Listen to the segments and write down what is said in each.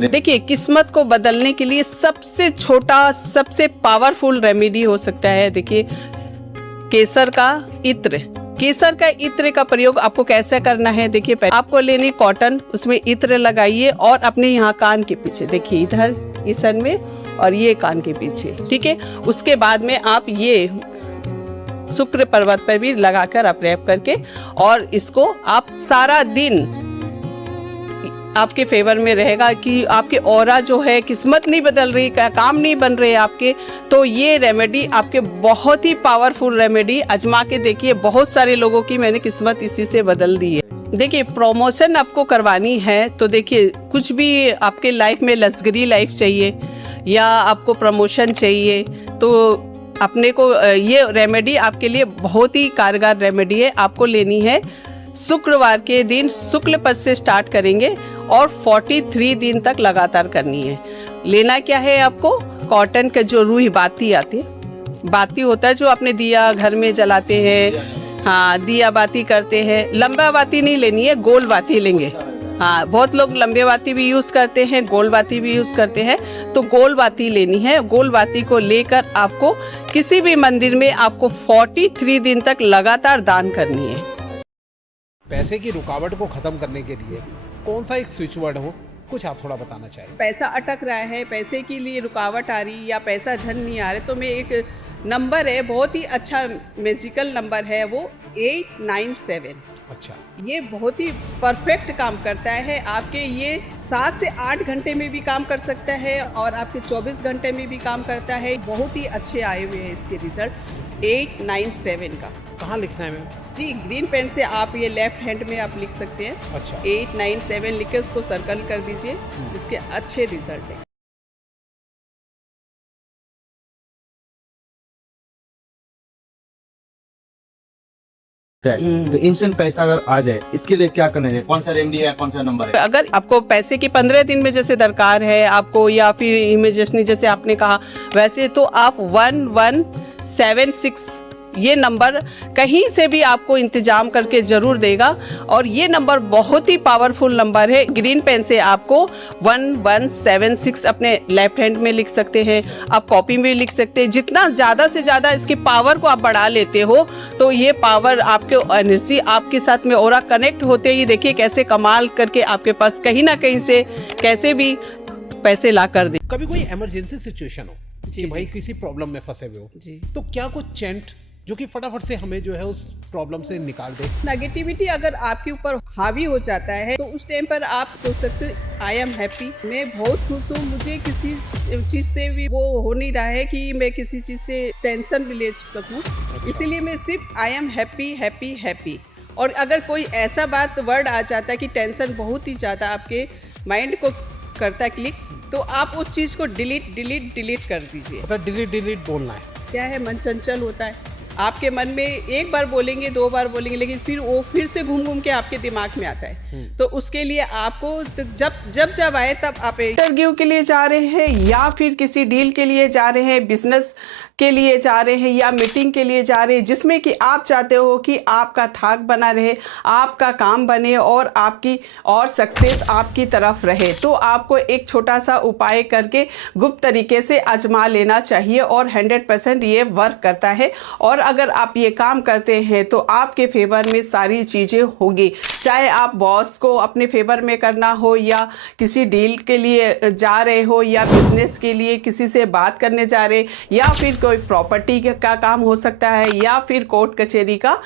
हैं। देखिए, किस्मत को बदलने के लिए सबसे छोटा, सबसे पावरफुल रेमेडी हो सकता है, देखिए, केसर का इत्र। केसर का इत्र का प्रयोग आपको कैसे करना है, देखिए, पहले आपको लेनी कॉटन, उसमें इत्र लगाइए और अपने यहाँ कान के पीछे, देखिए इधर इस साइड में और ये कान के पीछे, ठीक है। उसके बाद में आप ये शुक्र पर्वत पर भी लगाकर अप्लाई करके, और इसको आप सारा दिन आपके फेवर में रहेगा कि आपके ऑरा जो है, किस्मत नहीं बदल रही, काम नहीं बन रहे आपके, तो ये रेमेडी आपके बहुत ही पावरफुल रेमेडी, आजमा के देखिए। बहुत सारे लोगों की मैंने किस्मत इसी से बदल दी है। देखिए, प्रमोशन आपको करवानी है तो देखिए, कुछ भी आपके लाइफ में लग्जरी लाइफ चाहिए या आपको प्रमोशन चाहिए, तो अपने को ये रेमेडी आपके लिए बहुत ही कारगर रेमेडी है। आपको लेनी है शुक्रवार के दिन, शुक्ल पक्ष से स्टार्ट करेंगे और 43 दिन तक लगातार करनी है। लेना क्या है आपको, कॉटन का जो रूई बाती आती है, बाती होता है जो अपने दिया घर में जलाते हैं, हाँ, दिया बाती करते हैं। लंबा बाती नहीं लेनी है, गोल बाती लेंगे। हाँ, बहुत लोग लंबे बाती भी यूज़ करते हैं, गोल बाती भी यूज़ करते हैं, तो गोल बाती लेनी है। गोल बाती को लेकर आपको किसी भी मंदिर में आपको 43 दिन तक लगातार दान करनी है। पैसे की रुकावट को ख़त्म करने के लिए कौन सा एक स्विच वर्ड हो, कुछ आप थोड़ा बताना चाहिए। पैसा अटक रहा है, पैसे के लिए रुकावट आ रही या पैसा धन नहीं आ रहा, तो मैं एक नंबर है, बहुत ही अच्छा मैजिकल नंबर है, वो 897। अच्छा, ये बहुत ही परफेक्ट काम करता है आपके। ये 7 से 8 घंटे में भी काम कर सकता है और आपके 24 घंटे में भी काम करता है। बहुत ही अच्छे आए हुए हैं इसके रिजल्ट 897 का। कहाँ लिखना है मैम? जी, ग्रीन पेन से आप ये लेफ्ट हैंड में आप लिख सकते हैं। अच्छा, 897 लिख के उसको सर्कल कर दीजिए, इसके अच्छे रिजल्ट है। तो इंस्टेंट पैसा अगर आ जाए, इसके लिए क्या करना है, कौन सा रेमेडी है, कौन सा नंबर है? अगर आपको पैसे की 15 दिन में जैसे दरकार है आपको, या फिर इमिजिएटली जैसे आपने कहा वैसे, तो आप 1176 ये नंबर कहीं से भी आपको इंतजाम करके ज़रूर देगा। और ये नंबर बहुत ही पावरफुल नंबर है। ग्रीन पेन से आपको 1176 अपने लेफ्ट हैंड में लिख सकते हैं, आप कॉपी में लिख सकते हैं। जितना ज़्यादा से ज़्यादा इसकी पावर को आप बढ़ा लेते हो, तो ये पावर, आपके एनर्जी आपके साथ में और कनेक्ट होते ही देखिए कैसे कमाल करके आपके पास कहीं ना कहीं से कैसे भी पैसे ला कर दे। कभी कोई इमरजेंसी सिचुएशन हो कि भाई किसी प्रॉब्लम में फंसे हुए हो जी, तो क्या कुछ चैंट जो कि फटाफट से हमें जो है उस प्रॉब्लम से निकाल दे? नेगेटिविटी अगर आपके ऊपर हावी हो जाता है तो उस टाइम पर आप सोच सकते हो, आई एम हैप्पी, मैं बहुत खुश हूँ, मुझे किसी चीज़ से भी वो हो नहीं रहा है कि मैं किसी चीज़ से टेंशन भी ले सकूँ। इसीलिए मैं सिर्फ I am happy happy happy. और अगर कोई ऐसा बात वर्ड आ जाता है कि टेंशन बहुत ही ज़्यादा आपके माइंड को करता है क्लिक, तो आप उस चीज़ को डिलीट कर दीजिए। मतलब डिलीट बोलना है। क्या है, मन चंचल होता है, आपके मन में एक बार बोलेंगे, 2 बार बोलेंगे, लेकिन फिर वो फिर से घूम के आपके दिमाग में आता है। तो उसके लिए आपको तो जब आए तब आप इंटरव्यू के लिए जा रहे हैं या फिर किसी डील के लिए जा रहे हैं, बिजनेस के लिए जा रहे हैं या मीटिंग के लिए जा रहे हैं, जिसमें कि आप चाहते हो कि आपका थाक बना रहे, आपका काम बने और आपकी और सक्सेस आपकी तरफ रहे, तो आपको एक छोटा सा उपाय करके गुप्त तरीके से आजमा लेना चाहिए और 100% ये वर्क करता है। और अगर आप ये काम करते हैं तो आपके फेवर में सारी चीज़ें होगी। चाहे आप बॉस को अपने फेवर में करना हो, या किसी डील के लिए जा रहे हो, या बिजनेस के लिए किसी से बात करने जा रहे, या फिर कोई प्रॉपर्टी का काम हो सकता है, या फिर कोर्ट कचहरी का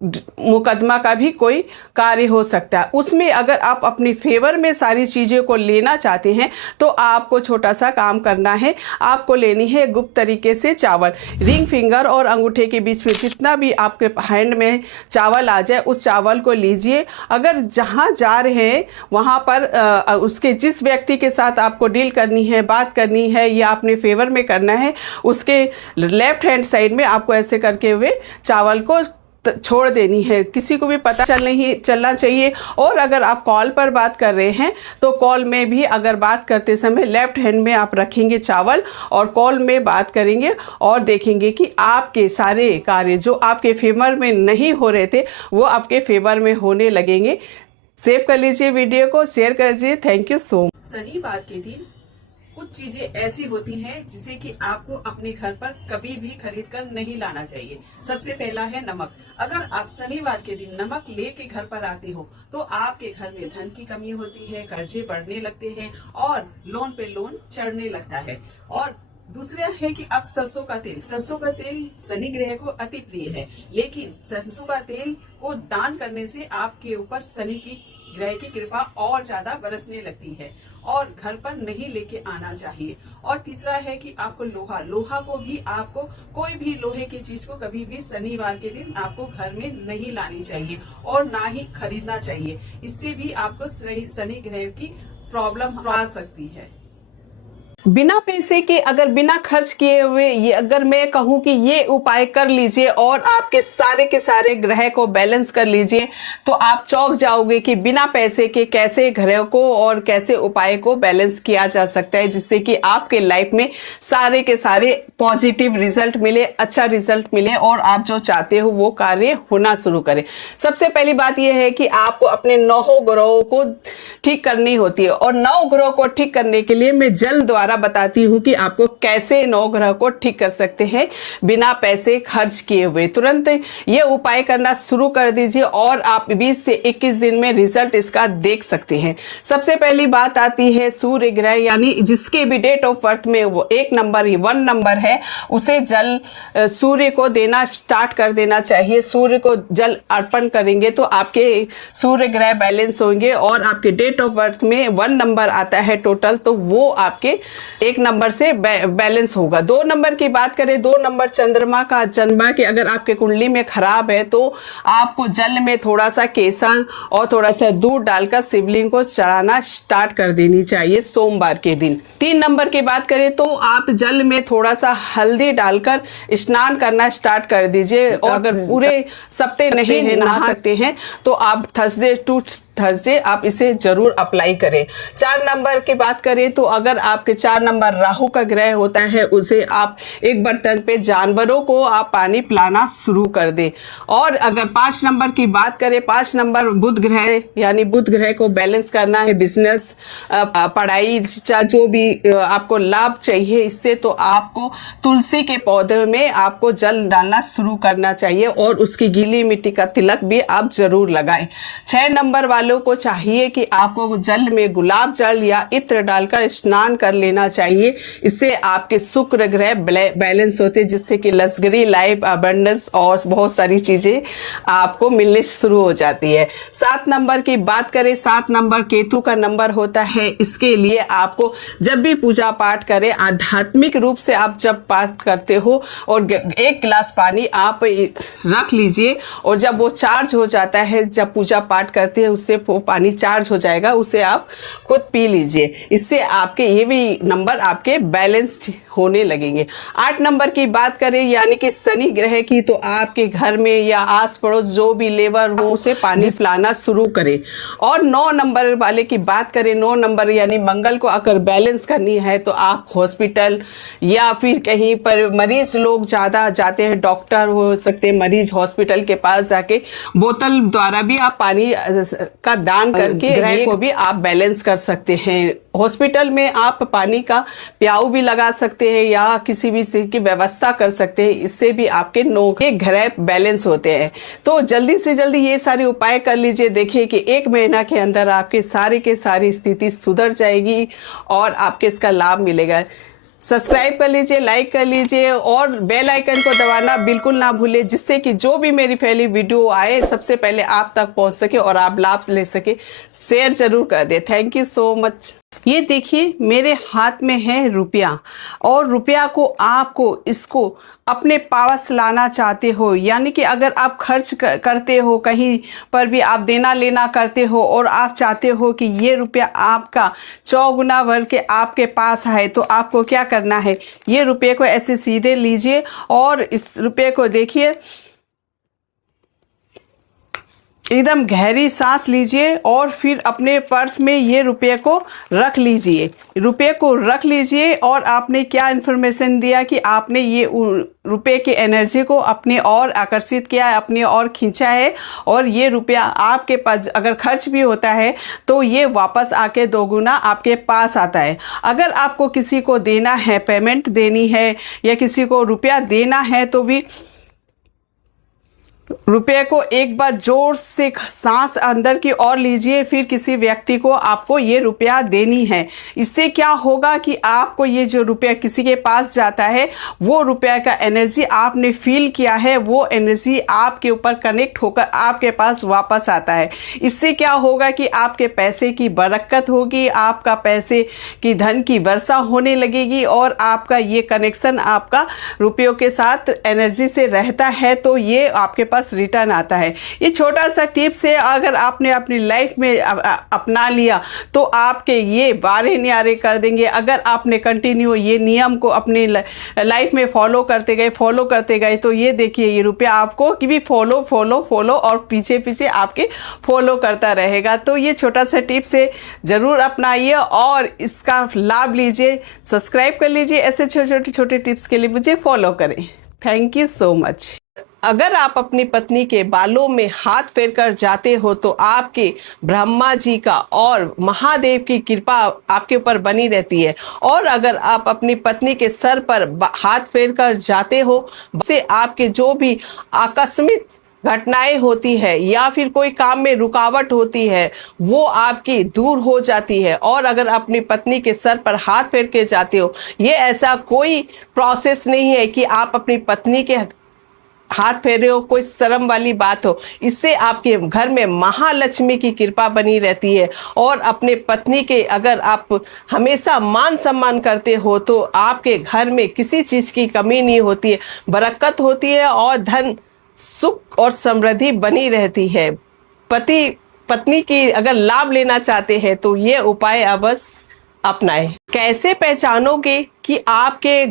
मुकदमा का भी कोई कार्य हो सकता है। उसमें अगर आप अपने फेवर में सारी चीज़ों को लेना चाहते हैं तो आपको छोटा सा काम करना है। आपको लेनी है गुप्त तरीके से चावल, रिंग फिंगर और अंगूठे के बीच में जितना भी आपके हैंड में चावल आ जाए उस चावल को लीजिए। अगर जहाँ जा रहे हैं वहाँ पर उसके जिस व्यक्ति के साथ आपको डील करनी है, बात करनी है या अपने फेवर में करना है, उसके लेफ्ट हैंड साइड में आपको ऐसे करके हुए चावल को छोड़ देनी है। किसी को भी पता चलना चाहिए। और अगर आप कॉल पर बात कर रहे हैं तो कॉल में भी अगर बात करते समय लेफ्ट हैंड में आप रखेंगे चावल और कॉल में बात करेंगे और देखेंगे कि आपके सारे कार्य जो आपके फेवर में नहीं हो रहे थे वो आपके फेवर में होने लगेंगे। सेव कर लीजिए वीडियो को, शेयर कर दीजिए। Thank you so much. शनिवार के दिन कुछ चीजें ऐसी होती हैं जिसे कि आपको अपने घर पर कभी भी खरीद कर नहीं लाना चाहिए। सबसे पहला है नमक। अगर आप शनिवार के दिन नमक लेके घर पर आते हो तो आपके घर में धन की कमी होती है, कर्जे बढ़ने लगते हैं और लोन पे लोन चढ़ने लगता है। और दूसरा है कि अब सरसों का तेल शनि ग्रह को अति प्रिय है, लेकिन सरसों का तेल को दान करने से आपके ऊपर शनि की ग्रह की कृपा और ज्यादा बरसने लगती है और घर पर नहीं लेके आना चाहिए। और तीसरा है कि आपको लोहा को भी आपको कोई भी लोहे की चीज को कभी भी शनिवार के दिन आपको घर में नहीं लानी चाहिए और ना ही खरीदना चाहिए। इससे भी आपको शनि ग्रह की प्रॉब्लम आ सकती है। बिना पैसे के, अगर बिना खर्च किए हुए ये अगर मैं कहूँ कि ये उपाय कर लीजिए और आपके सारे के सारे ग्रह को बैलेंस कर लीजिए तो आप चौंक जाओगे कि बिना पैसे के कैसे ग्रह को और कैसे उपाय को बैलेंस किया जा सकता है, जिससे कि आपके लाइफ में सारे के सारे पॉजिटिव रिजल्ट मिले, अच्छा रिजल्ट मिले और आप जो चाहते हो वो कार्य होना शुरू करें। सबसे पहली बात यह है कि आपको अपने 9 ग्रहों को ठीक करनी होती है और 9 ग्रहों को ठीक करने के लिए मैं जल द्वारा बताती हूँ कि आपको कैसे 9 ग्रह को ठीक कर सकते हैं बिना पैसे खर्च किए हुए। तुरंत ये उपाय करना शुरू कर दीजिए और आप 20 से 21 दिन में रिजल्ट इसका देख सकते हैं। सबसे पहली बात आती है सूर्य ग्रह, यानी जिसके भी डेट ऑफ बर्थ में वो 1 नंबर है, उसे जल सूर्य को देना स्टार्ट कर देना चाहिए। सूर्य को जल अर्पण करेंगे तो आपके सूर्य ग्रह बैलेंस होंगे और आपके डेट ऑफ बर्थ में 1 नंबर आता है टोटल, तो वो आपके 1 नंबर से बैलेंस होगा। 2 नंबर की बात करें, 2 नंबर चंद्रमा के अगर आपके कुंडली में खराब है तो आपको जल में थोड़ा सा केसर और थोड़ा सा दूध डालकर शिवलिंग को चढ़ाना स्टार्ट कर देनी चाहिए सोमवार के दिन। 3 नंबर की बात करें तो आप जल में थोड़ा सा हल्दी डालकर स्नान करना स्टार्ट कर दीजिए और अगर पूरे सप्ताह नहीं नहा सकते हैं तो आप थर्सडे आप इसे जरूर अप्लाई करें। 4 नंबर की बात करें तो अगर आपके 4 नंबर राहु का ग्रह होता है, उसे आप एक बर्तन पे जानवरों को आप पानी पिलाना शुरू कर दें। और अगर 5 नंबर की बात करें, 5 नंबर बुध ग्रह, यानी बुध ग्रह को बैलेंस करना है, बिजनेस, पढ़ाई, जो भी आपको लाभ चाहिए इससे, तो आपको तुलसी के पौधे में आपको जल डालना शुरू करना चाहिए और उसकी गीली मिट्टी का तिलक भी आप जरूर लगाएं। 6 नंबर वाले को चाहिए कि आपको जल में गुलाब जल या इत्र डालकर स्नान कर लेना चाहिए। इससे आपके शुक्र ग्रह बैलेंस होते हैं, जिससे कि लग्जरी लाइफ, अबंडेंस और बहुत सारी चीजें आपको मिलने शुरू हो जाती है। 7 नंबर की बात करें, 7 नंबर केतु का नंबर होता है। इसके लिए आपको जब भी पूजा पाठ करें, आध्यात्मिक रूप से आप जब पाठ करते हो और 1 गिलास पानी आप रख लीजिए और जब वो चार्ज हो जाता है, जब पूजा पाठ करते हैं उससे वो पानी चार्ज हो जाएगा, उसे आप खुद पी लीजिए। इससे आपके ये भी नंबर आपके बैलेंस्ड होने लगेंगे। 8 नंबर की बात करें, यानी कि शनि ग्रह की, तो आपके घर में या आस पड़ोस जो भी लेबर हो उसे पानी पिलाना शुरू करें। और 9 नंबर वाले की बात करें, 9 नंबर यानी मंगल को अगर बैलेंस करनी है तो आप हॉस्पिटल या फिर कहीं पर मरीज लोग ज्यादा जाते हैं, डॉक्टर हो सकते हैं, मरीज हॉस्पिटल के पास जाके बोतल द्वारा भी आप पानी का दान करके ग्रह को भी आप बैलेंस कर सकते हैं। हॉस्पिटल में आप पानी का प्याऊ भी लगा सकते हैं या किसी भी चीज की व्यवस्था कर सकते हैं, इससे भी आपके 9 के ग्रह बैलेंस होते हैं। तो जल्दी से जल्दी ये सारे उपाय कर लीजिए, देखिए कि 1 महीना के अंदर आपके सारी के सारी स्थिति सुधर जाएगी और आपके इसका लाभ मिलेगा। सब्सक्राइब कर लीजिए, लाइक कर लीजिए और बेल आइकन को दबाना बिल्कुल ना भूले, जिससे कि जो भी मेरी पहली वीडियो आए सबसे पहले आप तक पहुंच सके और आप लाभ ले सके। शेयर जरूर कर दे। Thank you so much. ये देखिए मेरे हाथ में है रुपया और रुपया को आपको इसको अपने पास लाना चाहते हो, यानी कि अगर आप खर्च करते हो, कहीं पर भी आप देना लेना करते हो और आप चाहते हो कि ये रुपया आपका 100 गुना भर के आपके पास है, तो आपको क्या करना है, ये रुपये को ऐसे सीधे लीजिए और इस रुपये को देखिए एकदम गहरी सांस लीजिए और फिर अपने पर्स में ये रुपये को रख लीजिए। रुपये को रख लीजिए और आपने क्या इन्फॉर्मेशन दिया कि आपने ये रुपये की एनर्जी को अपने और आकर्षित किया है, अपने और खींचा है, और ये रुपया आपके पास अगर खर्च भी होता है तो ये वापस आके दोगुना आपके पास आता है। अगर आपको किसी को देना है, पेमेंट देनी है या किसी को रुपया देना है तो भी रुपये को एक बार जोर से सांस अंदर की ओर लीजिए, फिर किसी व्यक्ति को आपको ये रुपया देनी है। इससे क्या होगा कि आपको ये जो रुपया किसी के पास जाता है वो रुपया का एनर्जी आपने फील किया है, वो एनर्जी आपके ऊपर कनेक्ट होकर आपके पास वापस आता है। इससे क्या होगा कि आपके पैसे की बरकत होगी, आपका पैसे की धन की वर्षा होने लगेगी और आपका ये कनेक्शन आपका रुपयों के साथ एनर्जी से रहता है तो ये आपके पास रिटर्न आता है। ये छोटा सा टिप्स है, अगर आपने अपनी लाइफ में अपना लिया तो आपके ये बारे न्यारे कर देंगे। अगर आपने कंटिन्यू ये नियम को अपनी लाइफ में फॉलो करते गए तो ये देखिए ये रुपया आपको कि भी फॉलो और पीछे पीछे आपके फॉलो करता रहेगा। तो ये छोटा सा टिप्स है, ज़रूर अपनाइए और इसका लाभ लीजिए। सब्सक्राइब कर लीजिए, ऐसे छोटे टिप्स के लिए मुझे फॉलो करें। Thank you so much. अगर आप अपनी पत्नी के बालों में हाथ फेर कर जाते हो तो आपके ब्रह्मा जी का और महादेव की कृपा आपके ऊपर बनी रहती है, और अगर आप अपनी पत्नी के सर पर हाथ फेर कर जाते हो से आपके जो भी आकस्मिक घटनाएं होती है या फिर कोई काम में रुकावट होती है वो आपकी दूर हो जाती है। और अगर अपनी पत्नी के सर पर हाथ फेर के जाते हो, ये ऐसा कोई प्रोसेस नहीं है कि आप अपनी पत्नी के हाथ फेरे हो, कोई शर्म वाली बात हो। इससे आपके घर में महालक्ष्मी की कृपा बनी रहती है। और अपने पत्नी के अगर आप हमेशा मान सम्मान करते हो तो आपके घर में किसी चीज़ की कमी नहीं होती है, बरकत होती है और धन सुख और समृद्धि बनी रहती है। पति पत्नी की अगर लाभ लेना चाहते हैं तो ये उपाय अवश्य अपनाएं। कैसे पहचानोगे कि आपके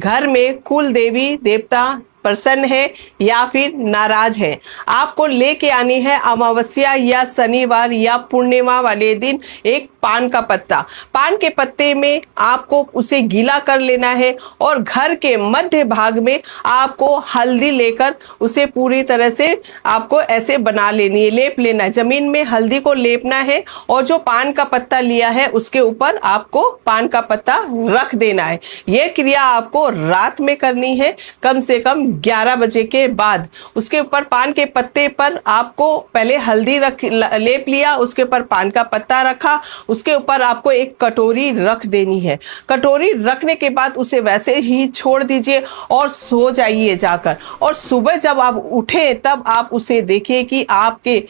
घर में कुल देवी देवता प्रसन्न है या फिर नाराज है? आपको लेके आनी है अमावस्या या शनिवार या पूर्णिमा वाले दिन एक पान का पत्ता। पान के पत्ते में आपको उसे गीला कर लेना है और घर के मध्य भाग में आपको हल्दी लेकर उसे पूरी तरह से आपको ऐसे बना लेनी है, लेप लेना है। जमीन में हल्दी को लेपना है और जो पान का पत्ता लिया है उसके ऊपर आपको पान का पत्ता रख देना है। यह क्रिया आपको रात में करनी है, कम से कम 11 बजे के बाद। उसके ऊपर पान के पत्ते पर आपको पहले हल्दी लेप लिया, उसके ऊपर पान का पत्ता रखा, उसके ऊपर आपको एक कटोरी रख देनी है। कटोरी रखने के बाद उसे वैसे ही छोड़ दीजिए और सो जाइए जाकर। और सुबह जब आप उठे तब आप उसे देखिए कि आपके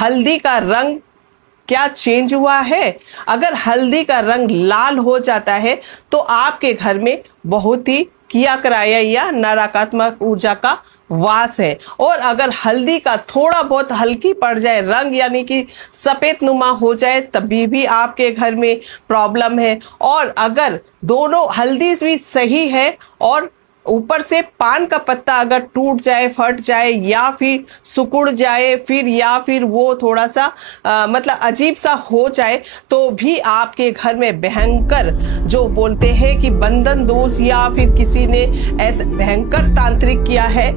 हल्दी का रंग क्या चेंज हुआ है। अगर हल्दी का रंग लाल हो जाता है तो आपके घर में बहुत ही किया कराया या नकारात्मक ऊर्जा का वास है। और अगर हल्दी का थोड़ा बहुत हल्की पड़ जाए रंग, यानी कि सफेद नुमा हो जाए, तभी भी आपके घर में प्रॉब्लम है। और अगर दोनों हल्दी भी सही है और ऊपर से पान का पत्ता अगर टूट जाए, फट जाए या फिर सिकुड़ जाए, फिर या फिर वो थोड़ा सा मतलब अजीब सा हो जाए, तो भी आपके घर में भयंकर, जो बोलते हैं कि बंधन दोष या फिर किसी ने ऐसा भयंकर तांत्रिक किया है,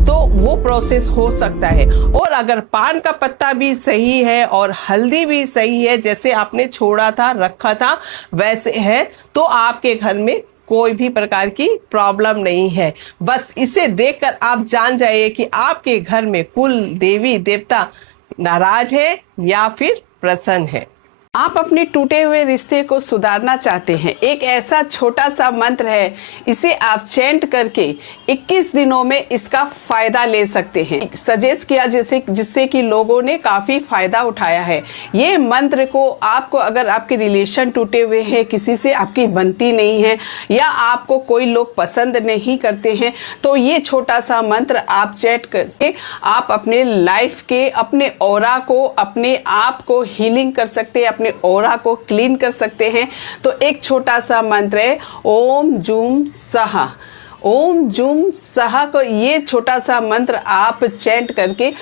तो वो प्रोसेस हो सकता है। और अगर पान का पत्ता भी सही है और हल्दी भी सही है, जैसे आपने छोड़ा था रखा था वैसे है, तो आपके घर में कोई भी प्रकार की प्रॉब्लम नहीं है। बस इसे देखकर आप जान जाइए कि आपके घर में कुल देवी देवता नाराज है या फिर प्रसन्न है। आप अपने टूटे हुए रिश्ते को सुधारना चाहते हैं, एक ऐसा छोटा सा मंत्र है, इसे आप चैंट करके 21 दिनों में इसका फायदा ले सकते हैं। सजेस्ट किया जिससे कि लोगों ने काफ़ी फायदा उठाया है। ये मंत्र को आपको, अगर आपके रिलेशन टूटे हुए हैं, किसी से आपकी बनती नहीं है या आपको कोई लोग पसंद नहीं करते हैं, तो ये छोटा सा मंत्र आप चैंट करके आप अपने लाइफ के, अपने ऑरा को, अपने आप को हीलिंग कर सकते हैं, अपने ऑरा को क्लीन कर सकते हैं। तो एक छोटा सा मंत्र है ओम जूम सहा। ओम जूम सहा को ये छोटा सा मंत्र आप चैंट करके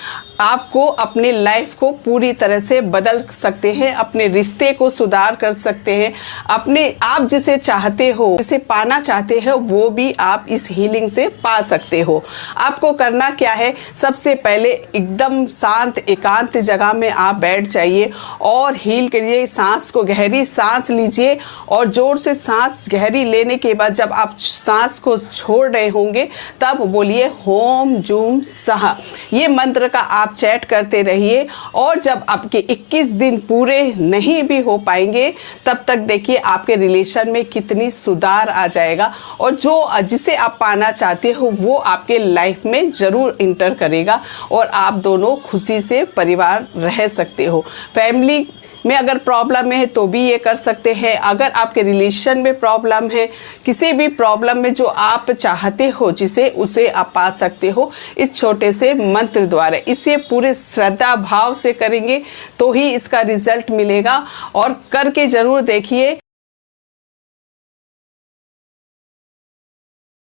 आपको अपने लाइफ को पूरी तरह से बदल सकते हैं, अपने रिश्ते को सुधार कर सकते हैं, अपने आप जिसे चाहते हो, जिसे पाना चाहते हो, वो भी आप इस हीलिंग से पा सकते हो। आपको करना क्या है, सबसे पहले एकदम शांत एकांत जगह में आप बैठ जाइए और हील करिए। सांस को गहरी सांस लीजिए और जोर से सांस गहरी लेने के बाद जब आप सांस को छोड़ रहे होंगे तब बोलिए ओम जूम सहा। ये मंत्र का आप चैट करते रहिए और जब आपके 21 दिन पूरे नहीं भी हो पाएंगे तब तक देखिए आपके रिलेशन में कितनी सुधार आ जाएगा और जो जिसे आप पाना चाहते हो वो आपके लाइफ में जरूर इंटर करेगा और आप दोनों खुशी से परिवार रह सकते हो। फैमिली में अगर प्रॉब्लम है तो भी ये कर सकते हैं। अगर आपके रिलेशन में प्रॉब्लम है, किसी भी प्रॉब्लम में जो आप चाहते हो जिसे उसे आप पा सकते हो इस छोटे से मंत्र द्वारा। इसे पूरे श्रद्धा भाव से करेंगे तो ही इसका रिजल्ट मिलेगा और करके जरूर देखिए।